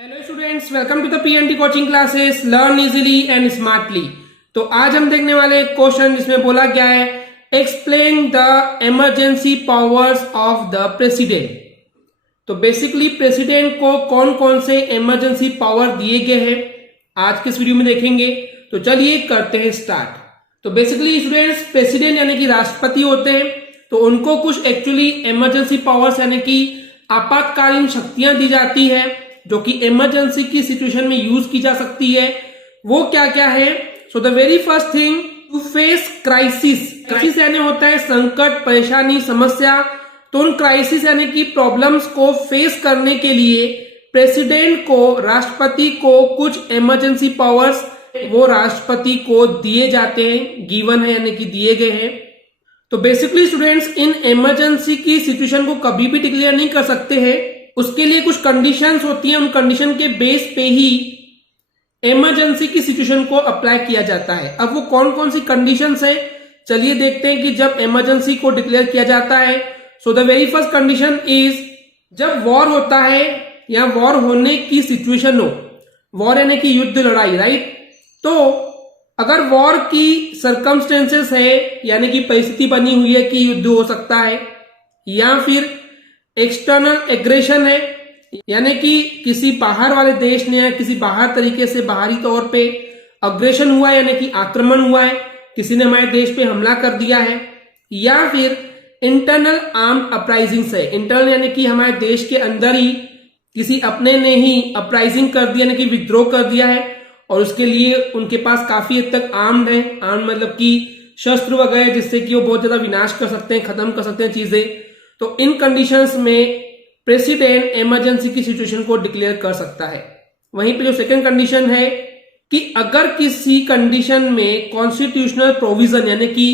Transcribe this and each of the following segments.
Hello students, welcome to the PNT coaching classes learn easily and smartly. तो आज हम देखने वाले क्वेश्चन जिसमें बोला गया है explain the emergency powers of the president. तो बेसिकली प्रेसिडेंट को कौन कौन से इमरजेंसी पावर दिए गए हैं आज के इस वीडियो में देखेंगे। तो चलिए करते हैं स्टार्ट। तो बेसिकली स्टूडेंट्स, प्रेसिडेंट यानी कि राष्ट्रपति होते हैं, तो उनको कुछ एक्चुअली इमरजेंसी पावर्स यानी कि आपातकालीन शक्तियां दी जाती है जो कि इमरजेंसी की सिचुएशन में यूज की जा सकती है। वो क्या क्या है? So the very first thing, to face crisis. Crisis यानी होता है संकट, परेशानी, समस्या। तो उन क्राइसिस यानी कि प्रॉब्लम्स को फेस करने के लिए प्रेसिडेंट को, राष्ट्रपति को कुछ इमरजेंसी पावर्स वो राष्ट्रपति को दिए जाते हैं, गिवन है यानी कि दिए गए हैं। तो बेसिकली स्टूडेंट्स, इन इमरजेंसी की सिचुएशन को कभी भी डिक्लेयर नहीं कर सकते हैं, उसके लिए कुछ कंडीशंस होती हैं। उन कंडीशन के बेस पे ही इमरजेंसी की सिचुएशन को अप्लाई किया जाता है। अब वो कौन कौन सी कंडीशंस है, चलिए देखते हैं कि जब इमरजेंसी को डिक्लेयर किया जाता है। So the very first condition is, जब वॉर होता है या वॉर होने की सिचुएशन हो, वॉर यानी कि युद्ध, लड़ाई, राइट। तो अगर वॉर की सर्कमस्टेंसेस है यानी कि परिस्थिति बनी हुई है कि युद्ध हो सकता है, या फिर एक्सटर्नल एग्रेशन है यानी कि किसी बाहर वाले देश ने या किसी बाहर तरीके से बाहरी तौर पे अग्रेशन हुआ है यानी कि आक्रमण हुआ है, किसी ने हमारे देश पे हमला कर दिया है, या फिर इंटरनल आर्म्ड अपराइजिंग्स है। इंटरनल यानी कि हमारे देश के अंदर ही किसी अपने ने ही अपराइजिंग कर दिया यानी कि विद्रोह कर दिया है और उसके लिए उनके पास काफी हद तक आर्म्ड है। आर्म्ड मतलब कि शस्त्र वगैरह जिससे कि वो बहुत ज्यादा विनाश कर सकते हैं, खत्म कर सकते हैं चीजें। तो इन कंडीशंस में प्रेसिडेंट इमरजेंसी की सिचुएशन को डिक्लेयर कर सकता है। वहीं पे जो सेकंड कंडीशन है कि अगर किसी कंडीशन में कॉन्स्टिट्यूशनल प्रोविजन यानी कि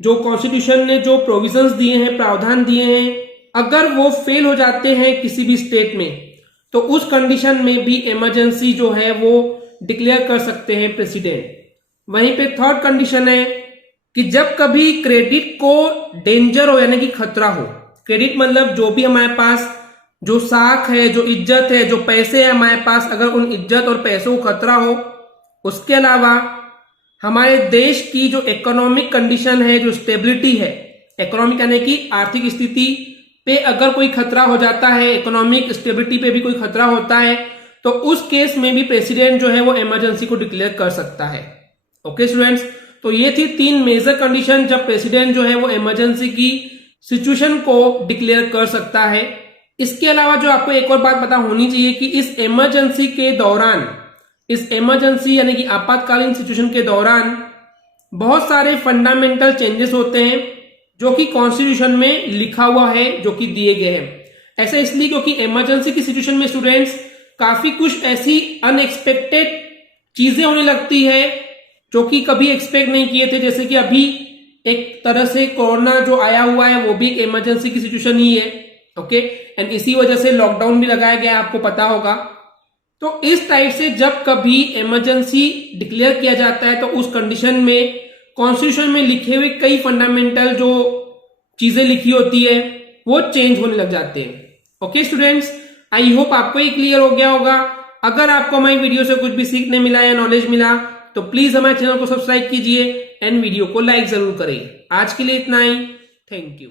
जो कॉन्स्टिट्यूशन ने जो प्रोविजंस दिए हैं, प्रावधान दिए हैं, अगर वो फेल हो जाते हैं किसी भी स्टेट में, तो उस कंडीशन में भी इमरजेंसी जो है वो डिक्लेयर कर सकते हैं प्रेसिडेंट। वहीं पे थर्ड कंडीशन है कि जब कभी क्रेडिट को डेंजर हो यानी कि खतरा हो। क्रेडिट मतलब जो भी हमारे पास जो साख है, जो इज्जत है, जो पैसे है हमारे पास, अगर उन इज्जत और पैसों को खतरा हो। उसके अलावा हमारे देश की जो इकोनॉमिक कंडीशन है, जो स्टेबिलिटी है, इकोनॉमिक यानी कि आर्थिक स्थिति पे अगर कोई खतरा हो जाता है, इकोनॉमिक स्टेबिलिटी पे भी कोई खतरा होता है, तो उस केस में भी प्रेसिडेंट जो है वो इमरजेंसी को डिक्लेयर कर सकता है। ओके स्टूडेंट्स, तो ये थी 3 मेजर कंडीशन जब प्रेसिडेंट जो है वो इमरजेंसी की सिचुएशन को डिक्लेयर कर सकता है। इसके अलावा जो आपको एक और बात पता होनी चाहिए कि इस इमरजेंसी के दौरान, इस इमरजेंसी यानी कि आपातकालीन सिचुएशन के दौरान बहुत सारे फंडामेंटल चेंजेस होते हैं जो कि कॉन्स्टिट्यूशन में लिखा हुआ है, जो कि दिए गए हैं। ऐसा इसलिए क्योंकि इमरजेंसी की सिचुएशन में स्टूडेंट्स काफी कुछ ऐसी अनएक्सपेक्टेड चीजें होने लगती है जो कि कभी एक्सपेक्ट नहीं किए थे। जैसे कि अभी एक तरह से कोरोना जो आया हुआ है वो भी एक इमरजेंसी की सिचुएशन ही है। ओके, एंड इसी वजह से लॉकडाउन भी लगाया गया, आपको पता होगा। तो इस टाइप से जब कभी इमरजेंसी डिक्लेयर किया जाता है तो उस कंडीशन में कॉन्स्टिट्यूशन में लिखे हुए कई फंडामेंटल जो चीजें लिखी होती है वो चेंज होने लग जाते हैं। ओके स्टूडेंट्स, आई होप आपको ये क्लियर हो गया होगा। अगर आपको हमारी वीडियो से कुछ भी सीखने मिला या नॉलेज मिला तो प्लीज हमारे चैनल को सब्सक्राइब कीजिए एंड वीडियो को लाइक जरूर करें। आज के लिए इतना ही, थैंक यू।